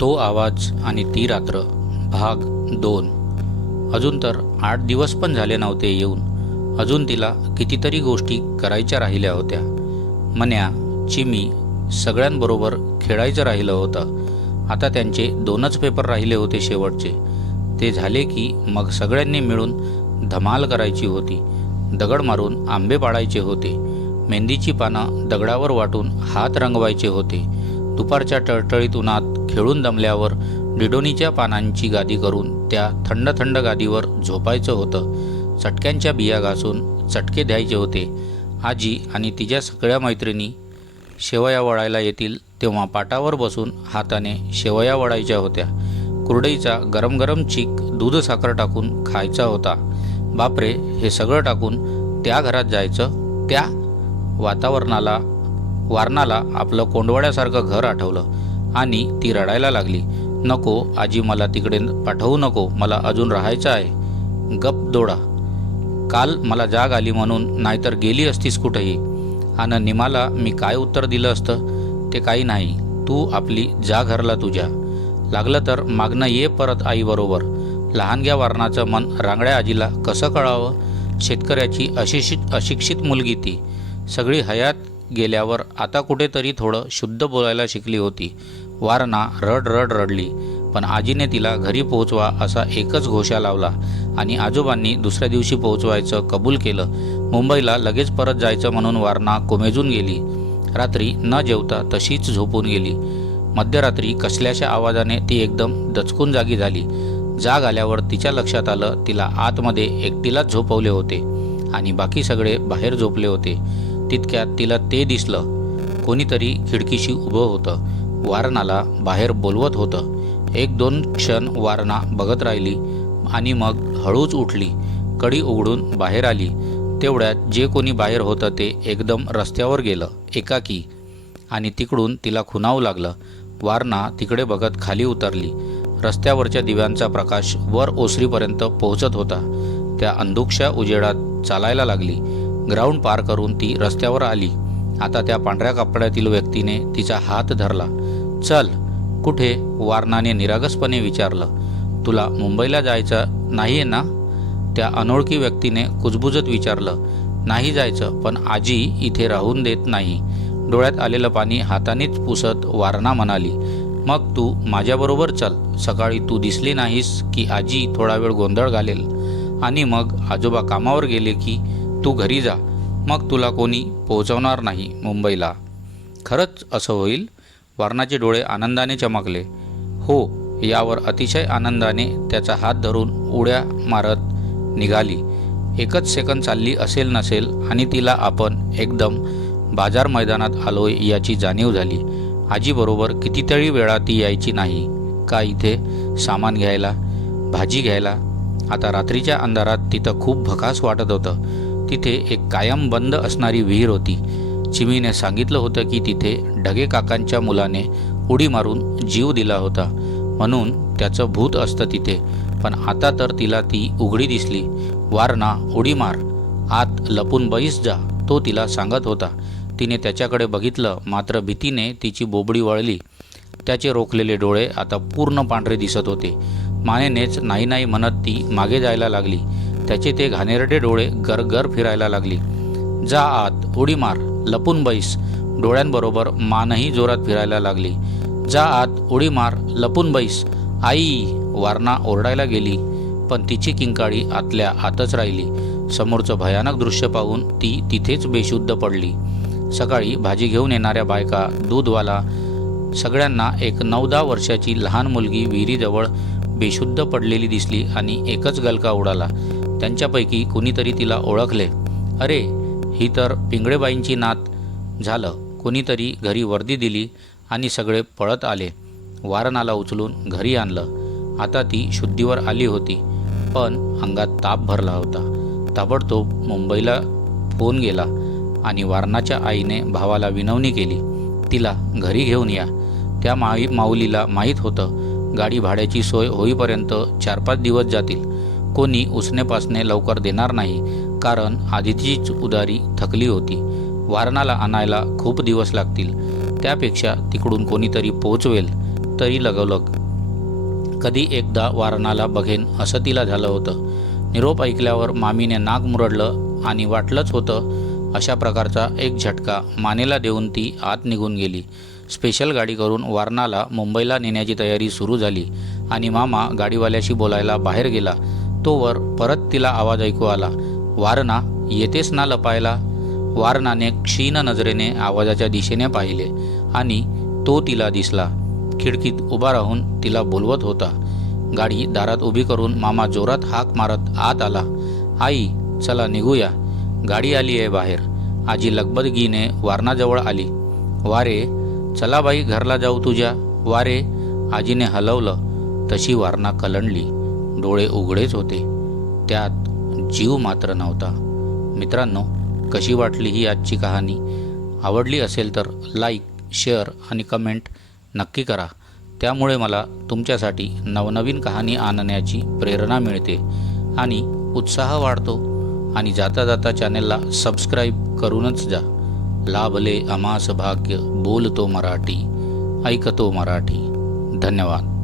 तो आवाज आणि ती रात्र भाग दोन. अजून तर आठ दिवस पण झाले नव्हते येऊन. अजून तिला कितीतरी गोष्टी करायच्या राहिल्या होत्या. मन्या चिमी सगळ्यांबरोबर खेळायचं राहिलं होतं. आता त्यांचे दोनच पेपर राहिले होते शेवटचे. ते झाले की मग सगळ्यांनी मिळून धमाल करायची होती. दगड मारून आंबे पाडायचे होते. मेहंदीची पानं दगडावर वाटून हात रंगवायचे होते. दुपारच्या टळटळीत उन्हात खेळून दमल्यावर डिडोनीच्या पानांची गादी करून त्या थंड थंड गादीवर झोपायचं होतं. चटक्यांच्या बिया घासून चटके द्यायचे होते. आजी आणि तिच्या सगळ्या मैत्रिणी शेवया वळायला येतील तेव्हा पाटावर बसून हाताने शेवया वळायच्या होत्या. कुरडईचा गरम गरम चीक दूध साखर टाकून खायचा होता. बापरे हे सगळं टाकून त्या घरात जायचं? त्या वातावरणाला वारणाला आपलं कोंडवाड्यासारखं घर आठवलं आणि ती रडायला लागली. नको आजी मला तिकडे पाठवू नको मला अजून राहायचं आहे. गप दोडा. काल मला जाग आली म्हणून नाहीतर गेली असतीस कुठेही. आणि निमाला मी काय उत्तर दिलं असतं? ते काही नाही. तू आपली जा घरला तुझ्या. लागलं तर मागणं ये परत आईबरोबर लहानग्या वारणाचं मन रांगड्या आजीला कसं कळावं? शेतकऱ्याची अशिक्षित अशिक्षित मुलगी ती. सगळी हयात गेल्यावर आता कुठेतरी थोडं शुद्ध बोलायला शिकली होती. वारणा रड रड रडली पण आजीने तिला घरी पोहोचवा असा एकच घोषा लावला आणि आजोबांनी दुसऱ्या दिवशी पोहोचवायचं कबूल केलं. मुंबईला लगेच परत जायचं म्हणून वारणा कोमेजून गेली. रात्री न जेवता तशीच झोपून गेली. मध्यरात्री कसल्याशा आवाजाने ती एकदम दचकून जागी झाली. जाग आल्यावर तिच्या लक्षात आलं तिला आतमध्ये एकटीलाच झोपवले होते आणि बाकी सगळे बाहेर झोपले होते. तितक्यात तिला ते दिसलं. कोणीतरी खिडकीशी उभं होतं. वारणाला बाहेर बोलवत होतं. एक दोन क्षण वारणा बघत राहिली आणि मग हळूच उठली. कडी उघडून बाहेर आली. तेवढ्यात जे कोणी बाहेर होतं ते एकदम रस्त्यावर गेलं एकाकी. आणि तिकडून तिला खुणावू लागलं. वारणा तिकडे बघत खाली उतरली. रस्त्यावरच्या दिव्यांचा प्रकाश वर ओसरीपर्यंत पोहोचत होता. त्या अंधुकशा उजेडात चालायला लागली. ग्राउंड पार करून ती रस्त्यावर आली. आता त्या पांढऱ्या कपड्यातील व्यक्तीने तिचा हात धरला. चल कुठे? वारणाने निरागसपणे विचारलं. तुला मुंबईला जायचं नाही आहे ना? त्या अनोळखी व्यक्तीने कुजबुजत विचारलं. नाही जायचं पण आजी इथे राहून देत नाही. डोळ्यात आलेलं पाणी हातानेच पुसत वारणा म्हणाली. मग तू माझ्याबरोबर चल. सकाळी तू दिसली नाहीस की आजी थोडा वेळ गोंधळ घालेल. आणि मग आजोबा कामावर गेले की तू घरी जा. मग तुला कोणी पोहोचवणार नाही मुंबईला. खरंच असं होईल? वारणाचे डोळे आनंदाने चमकले. हो यावर अतिशय आनंदाने त्याचा हात धरून उड्या मारत निघाली. एकच सेकंद चालली असेल नसेल आणि तिला आपण एकदम बाजार मैदानात आलोय याची जाणीव झाली. आजीबरोबर कितीतरी वेळा ती यायची नाही. का इथे? सामान घ्यायला? भाजी घ्यायला? आता रात्रीच्या अंधारात तिथं खूप भकास वाटत होतं. तिथे एक कायम बंद असणारी विहीर होती. चिमीने सांगितलं होतं की तिथे ढगे काकांच्या मुलाने उडी मारून जीव दिला होता. म्हणून त्याचं भूत असतं तिथे. पण आता तर तिला ती उघडी दिसली. वारणा उडी मार. आत लपून बैस जा तो तिला सांगत होता. तिने त्याच्याकडे बघितलं मात्र भीतीने तिची बोबडी वळली. त्याचे रोखलेले डोळे आता पूर्ण पांढरे दिसत होते. मानेनेच नाही नाही म्हणत ती मागे जायला लागली. त्याचे ते घाणेरडे डोळे गरगर फिरायला लागली. जा आत उडी मार लपून बैस. डोळ्यांबरोबर मानही जोरात फिरायला लागली. जा आत उडी मार लपून बैस. आई वारणा ओरडायला गेली पण तिची किंकाळी आतल्या आतच राहिली. समोरचं भयानक दृश्य पाहून ती तिथेच बेशुद्ध पडली. सकाळी भाजी घेऊन येणाऱ्या बायका दूधवाला सगळ्यांना एक नऊ दहा वर्षाची लहान मुलगी विहिरीजवळ बेशुद्ध पडलेली दिसली आणि एकच गलका उडाला. त्यांच्यापैकी कुणीतरी तिला ओळखले. अरे ही तर पिंगळेबाईंची नात झालं. कुणीतरी घरी वर्दी दिली आणि सगळे पळत आले. वारणाला उचलून घरी आणलं. आता ती शुद्धीवर आली होती. पण अंगात ताप भरला होता. ताबडतोब मुंबईला फोन गेला आणि वारणाच्या आईने भावाला विनवणी केली. तिला घरी घेऊन या. त्या माई माऊलीला माहीत होतं गाडी भाड्याची सोय होईपर्यंत चार पाच दिवस जातील. कोणी उसनेपासने लवकर देणार नाही कारण आधीचीच उदारी थकली होती. वारणाला आणायला खूप दिवस लागतील. त्यापेक्षा तिकडून कोणीतरी पोचवेल तरी लगवलग. कधी एकदा वारणाला बघेन असं तिला झालं होतं. निरोप ऐकल्यावर मामीने नाक मुरडलं आणि वाटलंच होतं अशा प्रकारचा एक झटका मानेला देऊन ती आत निघून गेली. स्पेशल गाडी करून वारणाला मुंबईला नेण्याची तयारी सुरू झाली आणि मामा गाडीवाल्याशी बोलायला बाहेर गेला. तोवर परत तिला आवाज ऐकू आला. वारणा येतेस ना लपायला? वारणाने क्षीण नजरेने आवाजाच्या दिशेने पाहिले आणि तो तिला दिसला. खिडकीत उभा राहून तिला बोलवत होता. गाडी दारात उभी करून मामा जोरात हाक मारत आत आला. आई चला निघूया. गाडी आली आहे बाहेर. आजी लगबदगीने वारणाजवळ आली. वारे चला बाई घरला जाऊ तुझ्या. वारे आजीने हलवलं. तशी वारणा कलंडली. डोळे उघडेच होते. त्यात जीव मात्र नव्हता. मित्रांनो कशी वाटली ही आजची कहाणी? आवडली असेल तर लाईक शेअर आणि कमेंट नक्की करा. त्यामुळे मला तुमच्यासाठी नवनवीन कहाणी आणण्याची प्रेरणा मिळते आणि उत्साह वाढतो. आणि जाता जाता चॅनेलला सबस्क्राईब करूनच जा. लाभले अमास भाग्य बोलतो मराठी ऐकतो मराठी. धन्यवाद.